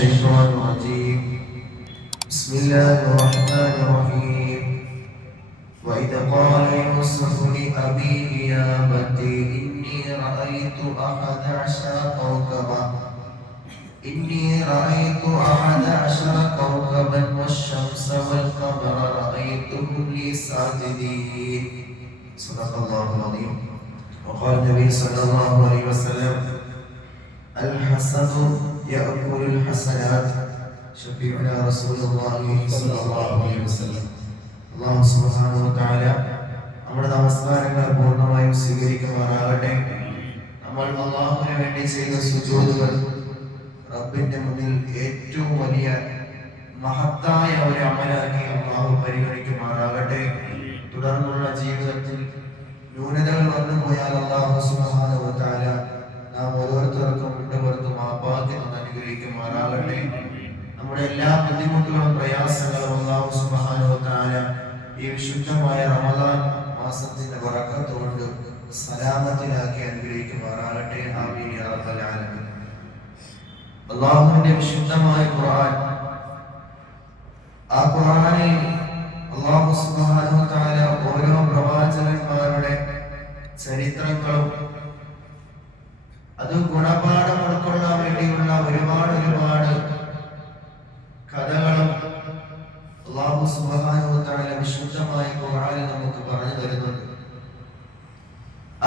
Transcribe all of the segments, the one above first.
الشيطان الرجيم. بسم الله الرحمن الرحيم. وإذ قال يوسف لأبيه يا أبت إني رأيت أحد عشر كوكبا والشمس والقمر رأيتهم لي ساجدين. صدق الله العظيم. وقال النبي صلى الله عليه وسلم: الحسد يأكل الحسنات. شفيعنا رسول الله صلى الله عليه وسلم. അല്ലാഹു സുബ്ഹാനഹു വ തആല നമ്മുടെ നമസ്കാരങ്ങൾ പൂർണ്ണമായും സ്വീകരിക്കുമാറാകട്ടെ. നമ്മൾ അല്ലാഹുവിന് വേണ്ടി ചെയ്ത സുജൂദുകൾ റബ്ബിന്റെ മുന്നിൽ ഏറ്റവും വലിയ മഹത്തായ ഒരു അമലാക്കി അല്ലാഹു പരിഗണിക്കുമാറാകട്ടെ. തുടർന്നുള്ള ജീവിതത്തിൽ ന്യൂനതകൾ വന്നുപോയാൽ അല്ലാഹു സുബ്ഹാനഹു വ തആല നാം ഓരോരുത്തർക്കും വിട്ടുപുറത്തും ആപാദ്യം അനുഗ്രഹിക്കുമാറാകട്ടെ. നമ്മുടെ എല്ലാ ബുദ്ധിമുട്ടുകളും പ്രയാസങ്ങളും അല്ലാഹു സുബ്ഹാനഹു വ തആല ഈ വിശുദ്ധമായ റമദാൻ മാസത്തിന്റെ ബറക്കത്ത് കൊണ്ട് സലാമത്തിലാക്കി അനുഗ്രഹിക്കുമാറാകട്ടെ. ആമീൻ യാ റബ്ബൽ ആലമീൻ. അല്ലാഹുവിന്റെ വിശുദ്ധമായ ഖുർആൻ, ആ ഖുർആനിൽ അല്ലാഹു സുബ്ഹാനഹു വ തആല ഓരോ പ്രവാചകന്മാരുടെ ചരിത്രങ്ങളും അത് ഗുണപാഠം ഉൾക്കൊള്ളാൻ വേണ്ടിയുള്ള ഒരുപാട് കഥകളും അല്ലാഹു സുബ്ഹാനഹു വ തആല വിശുദ്ധമായ ഖുർആനിൽ നമുക്ക് പറഞ്ഞു തരുന്നുണ്ട്.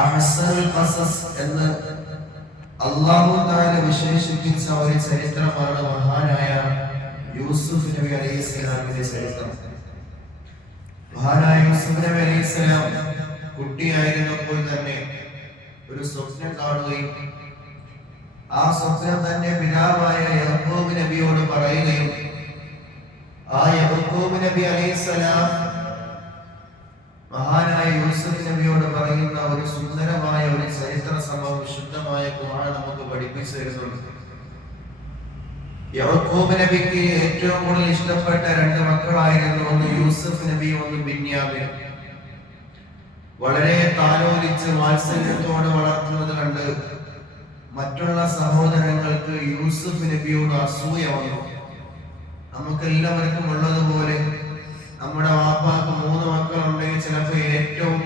അഹ്സനുൽ ഖസസ് എന്ന് അല്ലാഹു തആല വിശേഷിപ്പിച്ച ഒരു ചരിത്രമാണ് മഹാനായ യൂസുഫ് നബി അലൈഹിസ്സലാമിന്റെ ചരിത്രം. മഹാനായ യൂസുഫ് നബി അലൈഹിസ്സലാം കുട്ടിയായിരുന്നപ്പോൾ തന്നെ ഒരു സ്വപ്നം കാണുകയും ആ സ്വപ്നം തന്റെ പിതാവായ യാക്കൂബ് നബിയോട് പറയുകയും ആ യാക്കൂബ് നബി അലൈഹിസ്സലാം മഹാനായ യൂസുഫ് നബിയോട് പറയുന്ന ഒരു സുന്ദരമായ ഒരു ചരിത്ര സംഭവം വിശുദ്ധമായ ഖുർആൻ നമുക്ക് പഠിപ്പിച്ചു തരുന്നുണ്ട്. യാക്കൂബ് നബിക്ക് ഏറ്റവും കൂടുതൽ ഇഷ്ടപ്പെട്ട രണ്ട് മക്കളായിരുന്നു, ഒന്ന് യൂസുഫ് നബി, ഒന്ന് ബിന്യാമിൻ. വളരെ താലോലിച്ച് വാത്സല്യത്തോടെ വളർത്തുന്നത് കണ്ട് മറ്റുള്ള സഹോദരങ്ങൾക്ക് യൂസുഫ് നബിയോട് അസൂയ വന്നു. നമുക്കെല്ലാവർക്കും ഉള്ളതുപോലെ നമ്മുടെ വാപ്പാക്ക് 3 മക്കളുണ്ടെങ്കിൽ ചിലപ്പോൾ ഏറ്റവും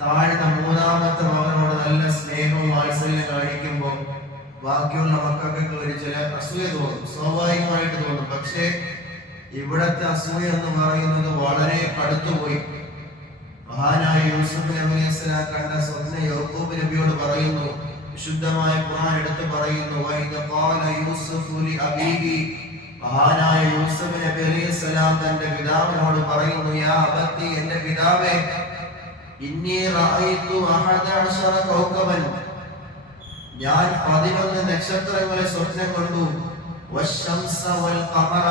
താഴ്ന്ന മൂന്നാമത്തെ മകനോട് നല്ല സ്നേഹവും വാത്സല്യം കാണിക്കുമ്പോൾ ബാക്കിയുള്ള മക്കൾക്കൊക്കെ ഒരു ചില അസൂയ തോന്നും, സ്വാഭാവികമായിട്ട് തോന്നും. പക്ഷേ ഇവിടത്തെ അസൂയ എന്ന് പറയുന്നത് വളരെ കടുത്തുപോയി. മഹാനായ യൂസുഫ് നബി അലൈഹിസ്സലാം കണ്ട സ്വപ്നം യാക്കൂബ് നബിയോട് പറയുന്നു. വിശുദ്ധമായ ഖുർആൻ എടുത്തു പറയുന്നു, വഇദ ഖാല യൂസുഫു ലി അബീഹി, മഹാനായ യൂസുഫ് നബി അലൈഹിസ്സലാം തന്റെ പിതാവിനോട് പറയുന്നു, യാ അബത്തി, എന്റെ പിതാവേ, ഇന്നി റഅയ്തു 11 കൗകബൻ, ഞാൻ 11 നക്ഷത്രങ്ങളെ സ്വപ്നം കണ്ടു. വശംസ വൽ ഖമറ,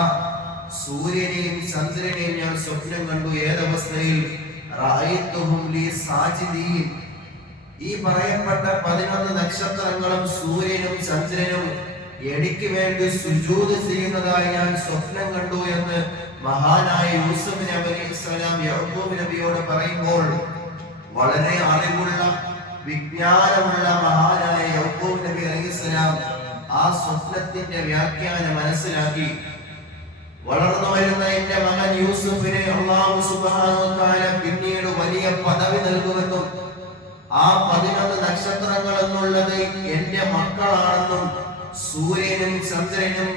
സൂര്യനെയും ചന്ദ്രനെയും ഞാൻ സ്വപ്നം കണ്ടു. ഏതവസ്ഥയിൽ? റഅയ്തുഹും ലി സാജിദീൻ, ഈ പറയപ്പെട്ട 11 നക്ഷത്രങ്ങളും സൂര്യനും ചന്ദ്രനും എനിക്ക് വേണ്ടി സുജൂദ് ചെയ്യുന്നതായി ഞാൻ സ്വപ്നം കണ്ടു എന്ന് മഹാനായ യൂസുഫ് നബി അലൈഹിസ്സലാം യാക്കൂബ് നബിയോട് പറയുമ്പോൾ വളരെ അറിവുള്ള വിജ്ഞാനമുള്ള മഹാനായ യാക്കൂബ് നബി അലൈഹിസ്സലാം ആ സ്വപ്നത്തിന്റെ വ്യാഖ്യാനം മനസ്സിലാക്കി. വളർന്നു വരുന്ന എന്റെ മകൻ യൂസുഫിനെ അല്ലാഹു സുബ്ഹാനഹു വ തആല പിന്നീട് വലിയ പദവി നൽകുമെന്നും ആ 11 നക്ഷത്രങ്ങൾ എന്നുള്ളത് എന്റെ മക്കളാണെന്നും സൂര്യനും ചന്ദ്രനും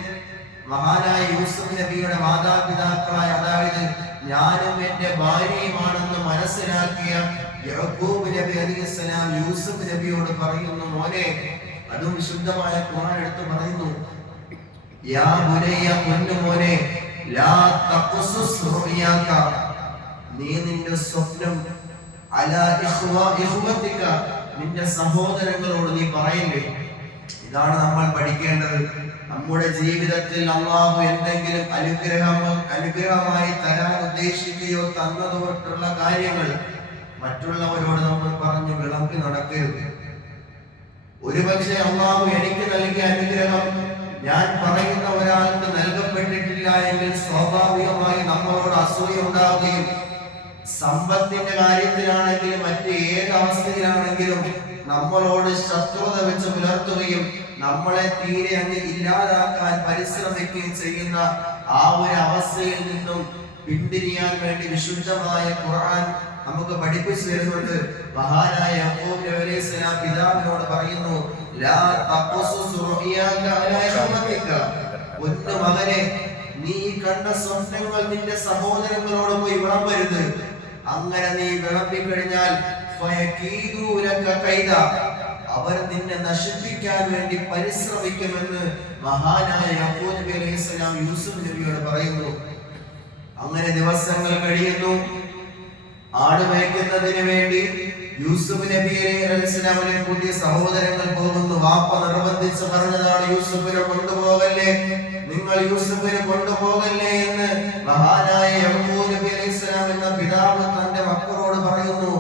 മഹാനായ യൂസുഫ് നബിയുടെ മാതാപിതാക്കളായ, അതായത് ഞാനും എന്റെ ഭാര്യയുമാണെന്ന് മനസ്സിലാക്കിയ യാക്കൂബ് നബി അലൈഹിസ്സലാം യൂസുഫ് നബിയോട് പറയുന്നു, മോനെ, അതും വിശുദ്ധമായ ഖുർആൻ എടുത്ത് പറയുന്നു, യാ ബുനയ്യ, പൊന്നുമോനെ, ലാ തഖ്സുസ് റുയാക, നീ നിന്റെ സ്വപ്നം അലാ ഇഖ്വതിക, നിന്റെ സഹോദരങ്ങളോട് നീ പറയില്ലേ. ഇതാണ് നമ്മൾ പഠിക്കേണ്ടത്. നമ്മുടെ ജീവിതത്തിൽ അല്ലാഹു എന്തെങ്കിലും അനുഗ്രഹമായി തരാൻ ഉദ്ദേശിക്കുകയോ തന്നതോട്ടുള്ള കാര്യങ്ങൾ മറ്റുള്ളവരോട് നമ്മൾ പറഞ്ഞു വിളമ്പി നടക്കരുത്. ഒരുപക്ഷെ അല്ലാഹു എനിക്ക് നൽകിയ അനുഗ്രഹം ഞാൻ പറയുന്ന ഒരാൾക്ക് നൽകപ്പെട്ടിട്ടില്ല എങ്കിൽ സ്വാഭാവികമായി നമ്മളോട് അസൂയ ഉണ്ടാവുകയും സമ്പത്തിന്റെ കാര്യത്തിലാണെങ്കിലും മറ്റ് ഏത് അവസ്ഥയിലാണെങ്കിലും നമ്മളോട് ശത്രുത വെച്ച് പുലർത്തുകയും നമ്മളെ തീരെ അങ്ങ് ഇല്ലാതാക്കാൻ പരിശ്രമിക്കുകയും ചെയ്യുന്ന ആ ഒരു അവസ്ഥയിൽ നിന്നും പിന്തിരിയാൻ വേണ്ടി വിശുദ്ധമായ ഖുർആൻ നമുക്ക് പഠിപ്പിച്ചു തരുന്നുണ്ട്. മഹാനായ യാക്കൂബ് നബി അലൈഹിസ്സലാം പിതാവിനോട് പറയുന്നു, ലാ തഖസുസ് റുയാക അലാ ഇഖ്വതിക, ഒന്നു മകനെ, നീ കണ്ട സ്വപ്നങ്ങൾ നിന്റെ സഹോദരങ്ങളോട് പോയി വിളമ്പരുത്. അങ്ങനെ നീ വിളമ്പിക്കഴിഞ്ഞാൽ ഫയകീദു ലക കൈദ, അവർ നിന്നെ നശിപ്പിക്കാൻ വേണ്ടി പരിശ്രമിക്കുമെന്ന് മഹാനായ യാക്കൂബ് നബി അലൈഹിസ്സലാം യൂസുഫ് നബിയോട് പറയുന്നു. അങ്ങനെ ദിവസങ്ങൾ കഴിയുന്നു. ആട് മേയ്ക്കുന്നതിന് വേണ്ടി യൂസുഫ് നബി അലൈഹിസ്സലാമിനെ കൂട്ടിയ സഹോദരങ്ങൾ പോകുന്നു. വാപ്പ നിർബന്ധിച്ച് പറഞ്ഞതാണ്, യൂസുഫിനെ കൊണ്ടുപോകല്ലേ, നിങ്ങൾ യൂസുഫിനെ കൊണ്ടുപോകല്ലേ എന്ന് മഹാനായ യാക്കൂബ് നബി അലൈഹിസ്സലാം എന്ന പിതാവ് തന്റെ മക്കളോട് പറയുന്നു.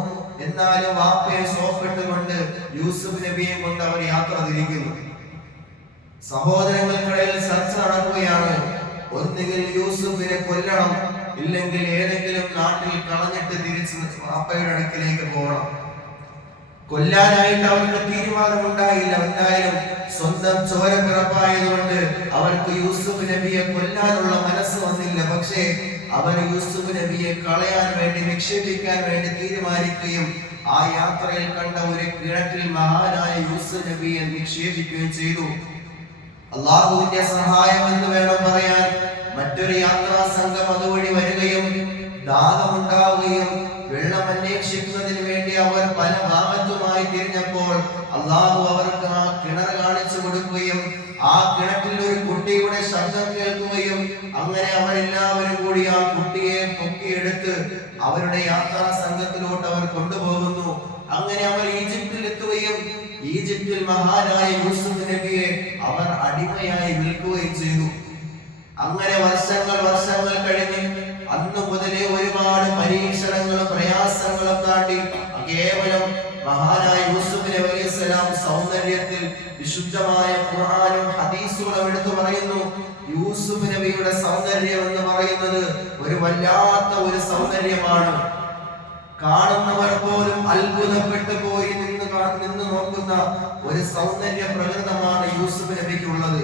എന്നാലും വാപ്പയെ സോപ്പിട്ടുകൊണ്ട് യൂസുഫ് നബിയെ കൊണ്ട് അവർ യാത്ര തിരിക്കുന്നു. സഹോദരങ്ങൾക്കിടയിൽ ചർച്ച നടക്കുകയാണ്. ഒന്നുകിൽ യൂസുഫിനെ കൊല്ലണം, ഇല്ലെങ്കിൽ ഏതെങ്കിലും നാട്ടിൽ കളഞ്ഞിട്ട് തിരിച്ച് വാപ്പയുടെ അടുക്കിലേക്ക് പോകണം. കൊല്ലാനായിട്ട് അവർക്ക് തീരുമാനമുണ്ടായില്ല. എന്തായാലും സ്വന്തം ചോരപ്പിറപ്പായതുകൊണ്ട് അവർക്ക് യൂസുഫ് നബിയെ കൊല്ലാനുള്ള മനസ്സ് വന്നില്ല. പക്ഷേ അവർ യൂസുഫ് നബിയെ കളയാൻ വേണ്ടി, നിക്ഷേപിക്കാൻ വേണ്ടി തീരുമാനിക്കുകയും ആ യാത്രയിൽ കണ്ട ഒരു കിണറ്റിൽ മഹാനായ യൂസുഫ് നബിയെ നിക്ഷേപിക്കുകയും ചെയ്തു. അള്ളാഹുവിന്റെ സഹായം എന്ന് വേണം പറയാൻ. മറ്റൊരു യാത്രാ സംഘം അതുവഴി വരികയും ദാഹമുണ്ടാവുകയും വെള്ളം അന്വേഷിക്കുന്നതിന് വേണ്ടി അവർ പല ഭാഗത്തുമായി തിരിഞ്ഞപ്പോൾ അള്ളാഹു അവർക്ക് ആ കിണർ കാണിച്ചു കൊടുക്കുകയും ആ കിണറ്റിൽ ഒരു കുട്ടിയുടെ ശബ്ദം കേൾക്കുകയും അങ്ങനെ അവരെല്ലാവരും കൂടി ആ കുട്ടിയെ പൊക്കിയെടുത്ത് അവരുടെ യാത്രാ സംഘത്തിലോട്ട് അവർ കൊണ്ടുപോകുന്നു. അങ്ങനെ അവർ ഈജിപ്തിൽ എത്തുകയും ഈജിപ്തിൽ മഹാനായ യൂസുഫ് നബിയെ അവർ അടിമയായി വിൽക്കുകയും ചെയ്തു. അങ്ങനെ വർഷങ്ങൾ കഴിഞ്ഞ് അന്ന് മുതലേ ഒരുപാട് പരീക്ഷണങ്ങളും പ്രയാസങ്ങളും താണ്ടി കേവലം മഹാനായ യൂസുഫ് നബി അലൈഹിസ്സലാം സൗന്ദര്യത്തിൽ വിശുദ്ധമായ ഖുർആനും ഹദീസുകളും എടുത്തു പറയുന്നു. യൂസുഫ് നബിയുടെ സൗന്ദര്യം എന്ന് പറയുന്നത് ഒരു വല്ലാത്ത ഒരു സൗന്ദര്യമാണ്. കാണുന്നവർ പോലും അത്ഭുതപ്പെട്ടു പോയി നിന്ന് നോക്കുന്ന ഒരു സൗന്ദര്യ പ്രകൃതമാണ് യൂസുഫ് നബിക്കുള്ളത്.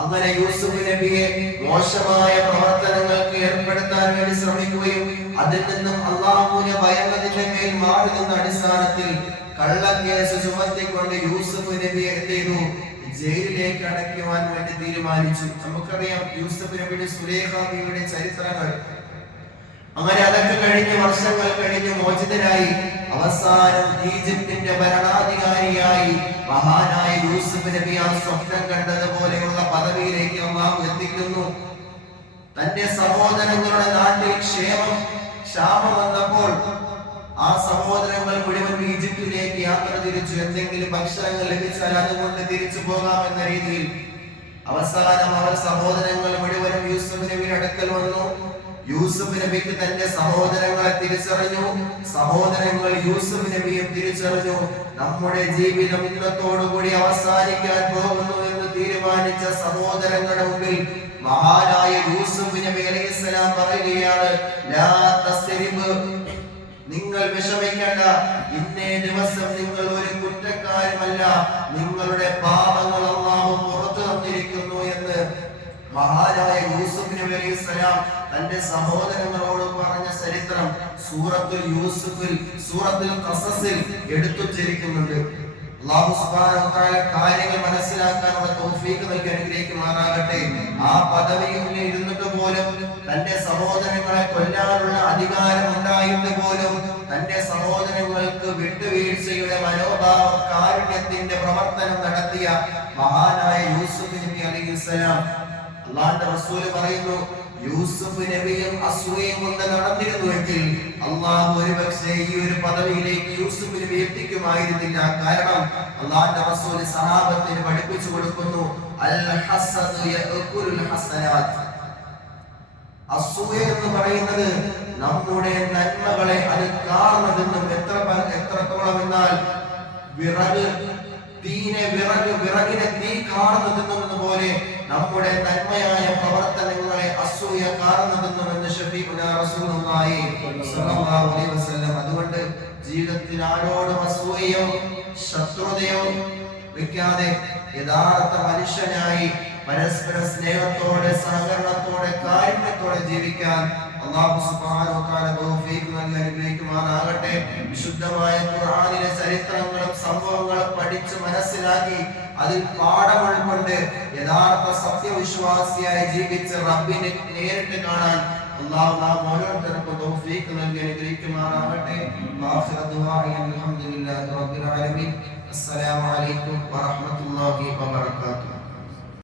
അങ്ങനെ യൂസുഫ് നബിയെ മോശമായ പ്രവർത്തനങ്ങൾക്ക് ഏർപ്പെടുത്താൻ വേണ്ടി ശ്രമിക്കുകയും അതിൽ നിന്നും അള്ളാഹുവിനെ ഭയന്നതിന്റെ മേൽ മാറി നിന്ന അടിസ്ഥാനത്തിൽ കള്ളക്കേസ് ചുമത്തിക്കൊണ്ട് യൂസുഫ് നബിയെ എന്ത് ചെയ്തു? ജയിലിലേക്ക് അടയ്ക്കുവാൻ വേണ്ടി തീരുമാനിച്ചു. നമുക്കറിയാം യൂസുഫ് നബിയുടെ സുലേഖ ബീവിയുടെ ചരിത്രങ്ങൾ. അങ്ങനെ അതൊക്കെ കഴിഞ്ഞ് വർഷങ്ങൾ കഴിഞ്ഞ് മോചിതനായി അവസാനം ഈജിപ്തിന്റെ ഭരണാധികാരിയായി മഹാനായ യൂസുഫ് നബി ആ സ്വപ്നം കണ്ടതുപോലെയുള്ള പദവിയിലേക്ക് അല്ലാഹു എത്തിക്കുന്നു. തന്റെ സഹോദരങ്ങളുടെ നാട്ടിൽ ക്ഷാമം വന്നപ്പോൾ ആ സഹോദരങ്ങൾ മുഴുവൻ ഈജിപ്തിലേക്ക് യാത്ര തിരിച്ചു. എന്തെങ്കിലും ഭക്ഷണങ്ങൾ ലഭിച്ചാൽ അതുകൊണ്ട് തിരിച്ചു പോകാമെന്ന രീതിയിൽ അവസാനം അവർ സഹോദരങ്ങൾ മുഴുവനും യൂസുഫ് നബിയുടെ അടുക്കൽ വന്നു. യൂസുഫ് നബിക്ക് തന്റെ സഹോദരങ്ങളെ തിരിച്ചറിഞ്ഞു. സഹോദരങ്ങൾ യൂസുഫ് നബിയെ തിരിച്ചറിഞ്ഞു. നമ്മുടെ ജീവിതം ഇന്നത്തോടുകൂടി അവസാനിക്കാൻ പോകുന്നു എന്ന് തീരുമാനിച്ച സഹോദരങ്ങളുടെ മുമ്പിൽ മഹാനായ യൂസുഫ് നബി അലൈഹിസ്സലാം പറയുകയാണ്, ലാ തസ്രിബ്, നിങ്ങൾ വിഷമിക്കേണ്ട, ഇന്നേ ദിവസം നിങ്ങൾ ഒരു കുറ്റക്കാരുമല്ല, നിങ്ങളുടെ പാപങ്ങൾ അല്ലാഹു പുറത്തു തന്നിരിക്കുന്നു എന്ന് മഹാനായ യൂസുഫ് നബി അലൈഹിസ്സലാം തന്റെ സഹോദരങ്ങളോട് പറഞ്ഞ ചരിത്രം സൂറത്തുൽ ഖസസിൽ എടുത്തുച്ചരിക്കുന്നുണ്ട്. അല്ലാഹു സുബ്ഹാനഹു വ തആല കാര്യങ്ങൾ മനസ്സിലാക്കാനുള്ള തൗഫീഖ് നൽകി അനുഗ്രഹിക്കുമാറാകട്ടെ. ആ പദവിയിൽ ഇരുന്നിട്ട് പോലും തന്റെ സഹോദരങ്ങളെ കൊല്ലാനുള്ള അധികാരം ഉണ്ടായിട്ട് പോലും തന്റെ സഹോദരങ്ങൾക്ക് വിട്ടുവീഴ്ചയുടെ മനോഭാവം, കാരുണ്യത്തിന്റെ പ്രവർത്തനം നടത്തിയ മഹാനായ യൂസുഫ് നബി അലൈഹിസ്സലാം. അല്ലാഹുവിന്റെ റസൂൽ പറയുന്നു, യൂസുഫ് നബിയും അസൂയയും കൊണ്ട് നടന്നിരുന്നുവെങ്കിൽ അല്ലാഹു ഒരുപക്ഷേ ഈ ഒരു പദവിയിലേക്ക് യൂസുഫ് നബി എത്തിക്കുമായിരുന്നില്ല. കാരണം അല്ലാഹുവിന്റെ റസൂൽ സഹാബത്തിന് പഠിപ്പിച്ചു കൊടുക്കുന്നു, അൽ ഹസദു യഅകുലുൽ ഹസനാത്ത്. അസൂയ എന്ന് പറയുന്നത് നമ്മുടെ നന്മകളെ അത് കാരണതെന്നും എത്രത്തോളം എന്നാൽ വിറകിനെ തീ കാണുന്നതെന്നും പോലെ നമ്മുടെ നന്മയായ പ്രവർത്തനങ്ങളെ അസൂയ കാണുന്നതെന്നുമെന്ന് ശഫീഉനാ റസൂലുള്ളാഹി സ്വല്ലല്ലാഹു അലൈഹി വസല്ലം. അതുകൊണ്ട് ജീവിതത്തിൽ ആരോടും അസൂയയോ ശത്രുതയോ വെക്കാതെ യഥാർത്ഥ മനുഷ്യനായി പരസ്പര സ്നേഹത്തോടെ സഹകരണത്തോടെ കാരുണ്യത്തോടെ ജീവിക്കാൻ അല്ലാഹു സുബ്ഹാനഹു വ തആല തൗഫീഖ് നൽകി അനുഗ്രഹിക്കുമാറാകട്ടെ. വിശുദ്ധമായ ഖുർആനിലെ ചരിത്രങ്ങളും സംഭവങ്ങളും പഠിച്ച് മനസ്സിലാക്കി അതിൽ പാഠം ഉൾക്കൊണ്ട് യഥാർത്ഥ സത്യവിശ്വാസിയായി ജീവിച്ച് റബ്ബിനെ നേരിട്ട് കാണാൻ അല്ലാഹു നാം ഓരോരുത്തർക്കും തൗഫീഖ് നൽകി അനുഗ്രഹിക്കുമാറാകട്ടെ. ആഖിറ ദുആഇ അൽഹംദുലില്ലാഹി റബ്ബിൽ ആലമീൻ. അസ്സലാമു അലൈക്കും വറഹ്മത്തുള്ളാഹി വബറകാതുഹു.